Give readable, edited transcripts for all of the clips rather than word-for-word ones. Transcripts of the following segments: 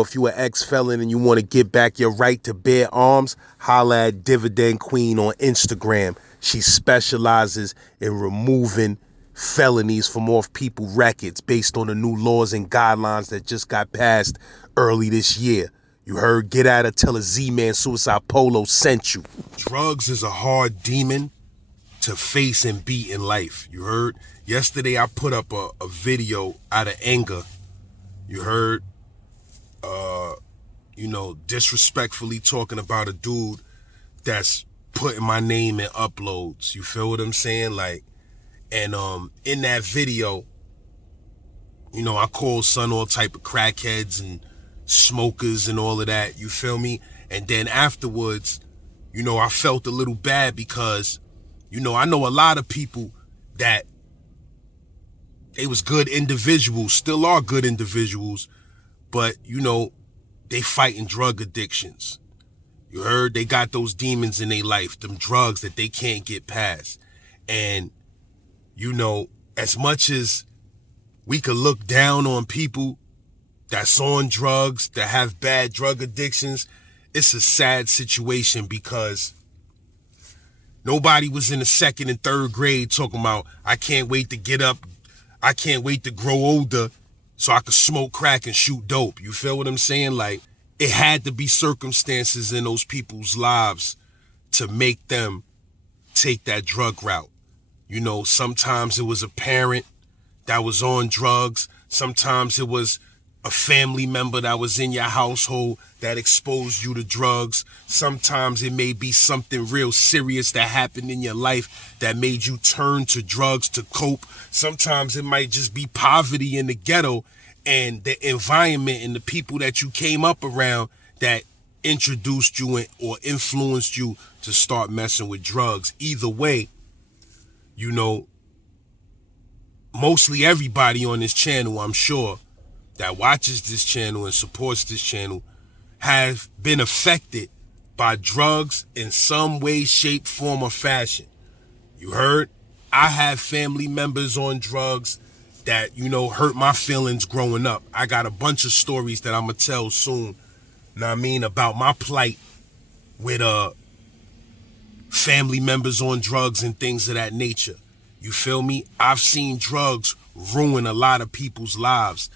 If you an ex-felon and you want to get back your right to bear arms, holla at Dividend Queen on Instagram. She specializes in removing felonies from off people records based on the new laws and guidelines that just got passed early this year. You heard? Get at her, tell a Z-Man Suicide Polo sent you. Drugs is a hard demon to face and beat in life. You heard? Yesterday I put up a video out of anger. You heard? Disrespectfully talking about a dude that's putting my name in uploads. You feel what I'm saying? In that video, I called son all type of crackheads and smokers and all of that. You feel me? And then afterwards, I felt a little bad because, I know a lot of people that they was good individuals, still are good individuals, but, they fighting drug addictions. You heard? They got those demons in their life, them drugs that they can't get past. And, as much as we could look down on people that's on drugs, that have bad drug addictions, it's a sad situation because nobody was in the second and third grade talking about, I can't wait to get up, I can't wait to grow older so I could smoke crack and shoot dope. You feel what I'm saying? It had to be circumstances in those people's lives to make them take that drug route. Sometimes it was a parent that was on drugs. Sometimes it was a family member that was in your household that exposed you to drugs. Sometimes it may be something real serious that happened in your life that made you turn to drugs to cope. Sometimes it might just be poverty in the ghetto and the environment and the people that you came up around that introduced you or influenced you to start messing with drugs. Either way, mostly everybody on this channel, I'm sure, that watches this channel and supports this channel have been affected by drugs in some way, shape, form, or fashion. You heard? I have family members on drugs that, hurt my feelings growing up. I got a bunch of stories that I'm going to tell soon, about my plight with family members on drugs and things of that nature. You feel me? I've seen drugs ruin a lot of people's lives.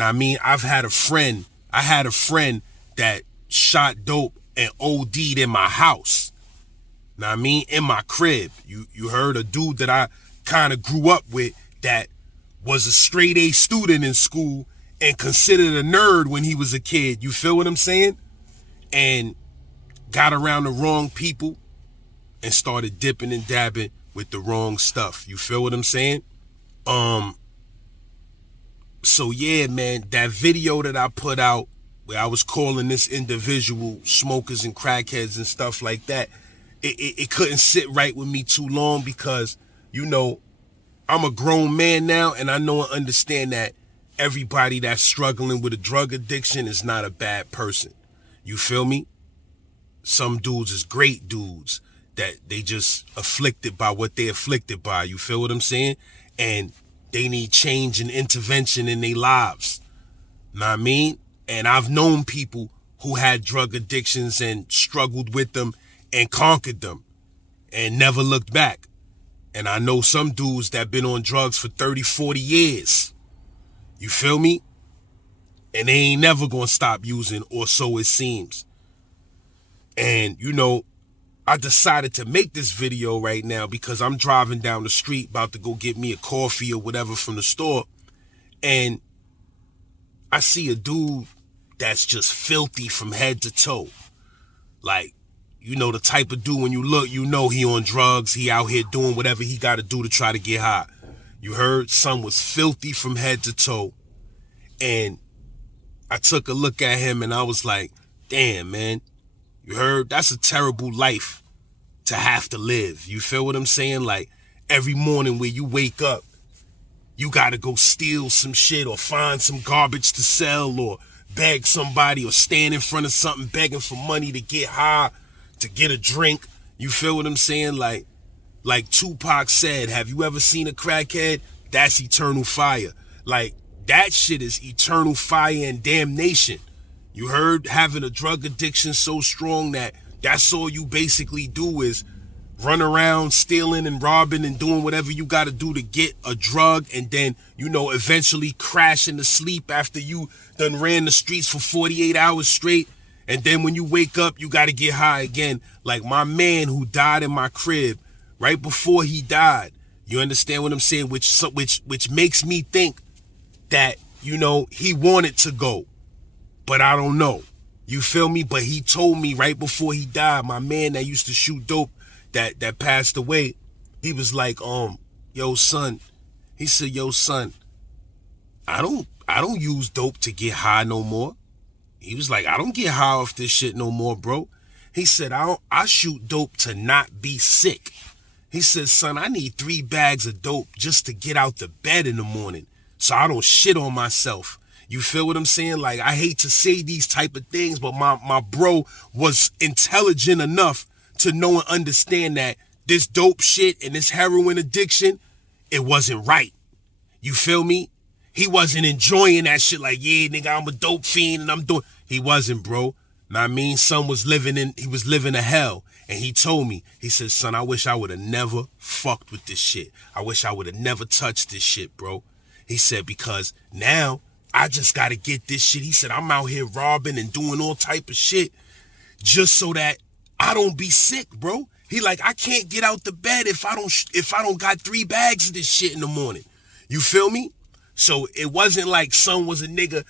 I had a friend that shot dope and OD'd in my house. In my crib. You heard? A dude that I kind of grew up with that was a straight A student in school and considered a nerd when he was a kid. You feel what I'm saying? And got around the wrong people and started dipping and dabbing with the wrong stuff. You feel what I'm saying? So yeah, man, that video that I put out where I was calling this individual smokers and crackheads and stuff like that, it couldn't sit right with me too long because, I'm a grown man now and I know and understand that everybody that's struggling with a drug addiction is not a bad person. You feel me? Some dudes is great dudes that they just afflicted by what they're afflicted by. You feel what I'm saying? And they need change and intervention in their lives. And I've known people who had drug addictions and struggled with them and conquered them and never looked back. And I know some dudes that been on drugs for 30, 40 years. You feel me? And they ain't never gonna stop using, or so it seems. And, I decided to make this video right now because I'm driving down the street about to go get me a coffee or whatever from the store. And I see a dude that's just filthy from head to toe. The type of dude when you look, he on drugs. He out here doing whatever he got to do to try to get high. You heard? Son was filthy from head to toe. And I took a look at him and I was like, damn, man. You heard? That's a terrible life to have to live. You feel what I'm saying? Every morning when you wake up, you got to go steal some shit or find some garbage to sell or beg somebody or stand in front of something begging for money to get high, to get a drink. You feel what I'm saying? Like Tupac said, have you ever seen a crackhead? That's eternal fire. That shit is eternal fire and damnation. You heard? Having a drug addiction so strong that that's all you basically do is run around stealing and robbing and doing whatever you got to do to get a drug, and then, you know, eventually crashing to sleep after you done ran the streets for 48 hours straight. And then when you wake up, you got to get high again. Like my man who died in my crib right before he died. You understand what I'm saying? Which makes me think that, you know, he wanted to go, but I don't know. You feel me? But he told me right before he died, my man that used to shoot dope, that passed away, he was like, yo son, he said, yo son, I don't use dope to get high no more. He was like, I don't get high off this shit no more, bro. He said, I shoot dope to not be sick. He said, son, I need 3 bags of dope just to get out the bed in the morning so I don't shit on myself. You feel what I'm saying? Like, I hate to say these type of things, but my bro was intelligent enough to know and understand that this dope shit and this heroin addiction, it wasn't right. You feel me? He wasn't enjoying that shit like, yeah, nigga, I'm a dope fiend and I'm doing. He wasn't, bro. Know what I mean? Son was living a hell. And he told me, he said, son, I wish I would have never fucked with this shit. I wish I would have never touched this shit, bro. He said, because now I just got to get this shit. He said, I'm out here robbing and doing all type of shit just so that I don't be sick, bro. He like, I can't get out the bed if I don't got 3 bags of this shit in the morning. You feel me? So it wasn't like son was a nigga,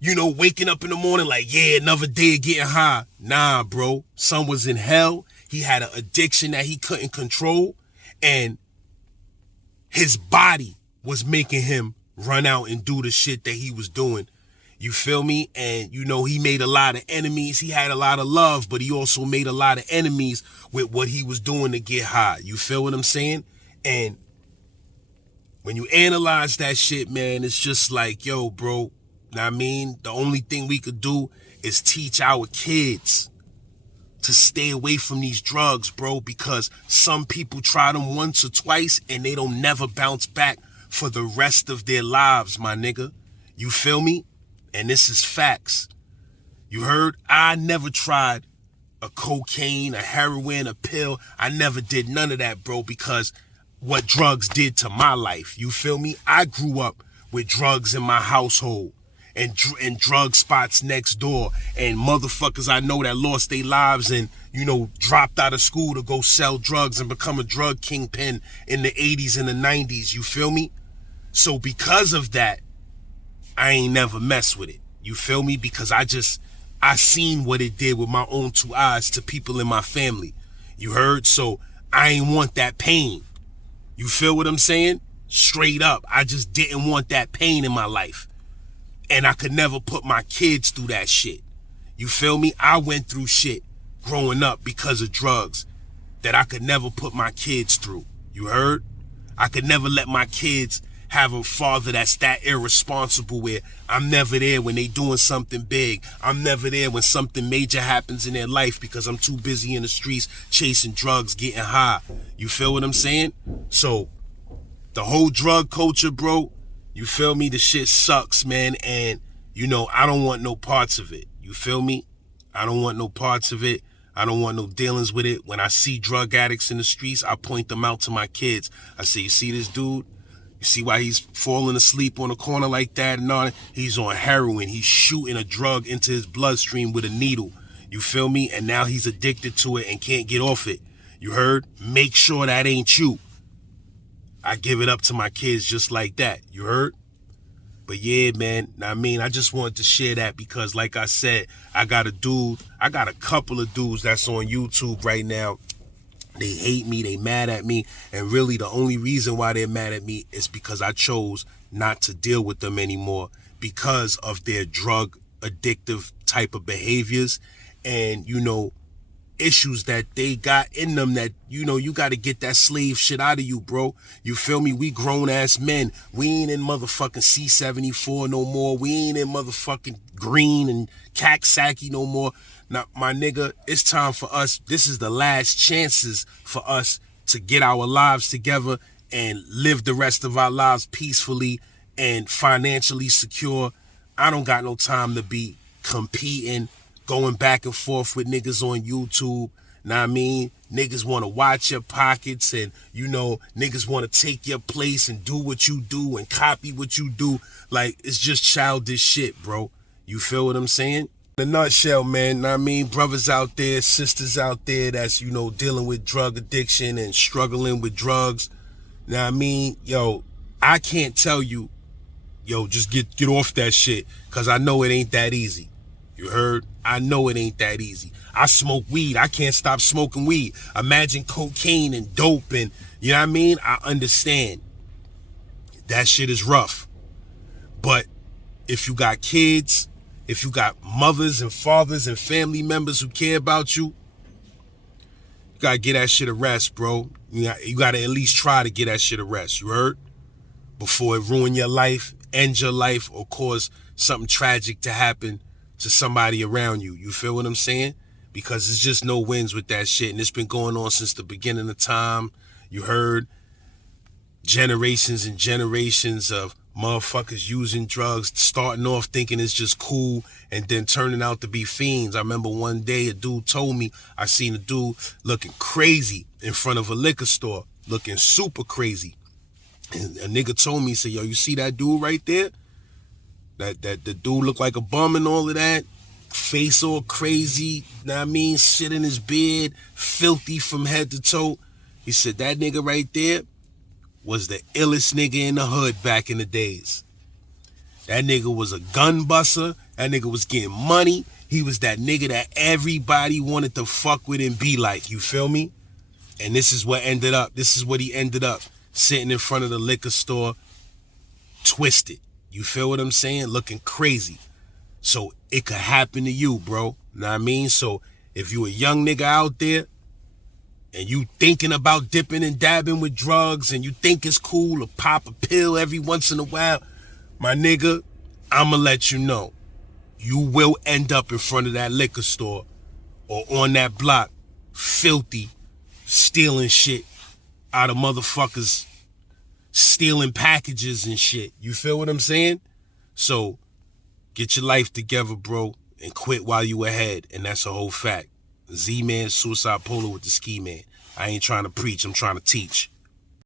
you know, waking up in the morning like, yeah, another day of getting high. Nah, bro. Son was in hell. He had an addiction that he couldn't control, and his body was making him run out and do the shit that he was doing. You feel me? And, you know, he made a lot of enemies. He had a lot of love, but he also made a lot of enemies with what he was doing to get high. You feel what I'm saying? And when you analyze that shit, man, it's just like, yo, bro, know what I mean? The only thing we could do is teach our kids to stay away from these drugs, bro, because some people try them once or twice and they don't never bounce back for the rest of their lives, my nigga. You feel me? And this is facts. You heard? I never tried a cocaine, a heroin, a pill. I never did none of that, bro, because what drugs did to my life. You feel me? I grew up with drugs in my household and drug spots next door and motherfuckers I know that lost their lives and, you know, dropped out of school to go sell drugs and become a drug kingpin in the 80s and the 90s. You feel me? So because of that, I ain't never mess with it. You feel me? Because I seen what it did with my own 2 eyes to people in my family. You heard? So I ain't want that pain. You feel what I'm saying? Straight up. I just didn't want that pain in my life. And I could never put my kids through that shit. You feel me? I went through shit growing up because of drugs that I could never put my kids through. You heard? I could never let my kids have a father that's that irresponsible where I'm never there when they doing something big. I'm never there when something major happens in their life because I'm too busy in the streets chasing drugs, getting high. You feel what I'm saying? So the whole drug culture, bro, you feel me? The shit sucks, man. And, you know, I don't want no parts of it. You feel me? I don't want no parts of it. I don't want no dealings with it. When I see drug addicts in the streets, I point them out to my kids. I say, you see this dude? You see why he's falling asleep on the corner like that and all? He's on heroin. He's shooting a drug into his bloodstream with a needle. You feel me? And now he's addicted to it and can't get off it. You heard? Make sure that ain't you. I give it up to my kids just like that. You heard? But yeah, man, I mean, I just wanted to share that because, like I said, I got a couple of dudes that's on YouTube right now. They hate me, they mad at me, and really the only reason why they're mad at me is because I chose not to deal with them anymore because of their drug addictive type of behaviors and, you know, issues that they got in them that, you know, you got to get that slave shit out of you, bro. You feel me? We grown ass men. We ain't in motherfucking C-74 no more. We ain't in motherfucking Green and Caxsackie no more. Now, my nigga, it's time for us. This is the last chances for us to get our lives together and live the rest of our lives peacefully and financially secure. I don't got no time to be competing, going back and forth with niggas on YouTube. Know what I mean? Niggas want to watch your pockets, and you know, niggas want to take your place and do what you do and copy what you do. Like, it's just childish shit, bro. You feel what I'm saying? In a nutshell, man, know what I mean? Brothers out there, sisters out there that's, you know, dealing with drug addiction and struggling with drugs. Know what I mean? Yo, I can't tell you, yo, just get off that shit, because I know it ain't that easy. You heard? I know it ain't that easy. I smoke weed. I can't stop smoking weed. Imagine cocaine and dope and, you know what I mean? I understand. That shit is rough. But if you got kids, if you got mothers and fathers and family members who care about you, you gotta get that shit a rest, bro. You gotta at least try to get that shit a rest. You heard? Before it ruin your life, end your life, or cause something tragic to happen to somebody around you. You feel what I'm saying? Because it's just no wins with that shit. And it's been going on since the beginning of time. You heard? Generations and generations of motherfuckers using drugs, starting off thinking it's just cool and then turning out to be fiends. I remember one day a dude told me, I seen a dude looking crazy in front of a liquor store, looking super crazy. And a nigga told me, he said, yo, you see that dude right there? That the dude looked like a bum and all of that. Face all crazy, know what I mean? Shit in his beard, filthy from head to toe. He said, that nigga right there was the illest nigga in the hood back in the days. That nigga was a gun buster. That nigga was getting money. He was that nigga that everybody wanted to fuck with and be like. You feel me? And this is what ended up. This is what he ended up. Sitting in front of the liquor store, twisted. You feel what I'm saying? Looking crazy. So it could happen to you, bro. Know what I mean? So if you a young nigga out there and you thinking about dipping and dabbing with drugs and you think it's cool to pop a pill every once in a while, my nigga, I'ma let you know. You will end up in front of that liquor store or on that block, filthy, stealing shit out of motherfuckers, stealing packages and shit. You feel what I'm saying? So get your life together, bro, and quit while you ahead. And that's a whole fact. Z-Man, Suicide Polo with the Ski Man. I ain't trying to preach, I'm trying to teach.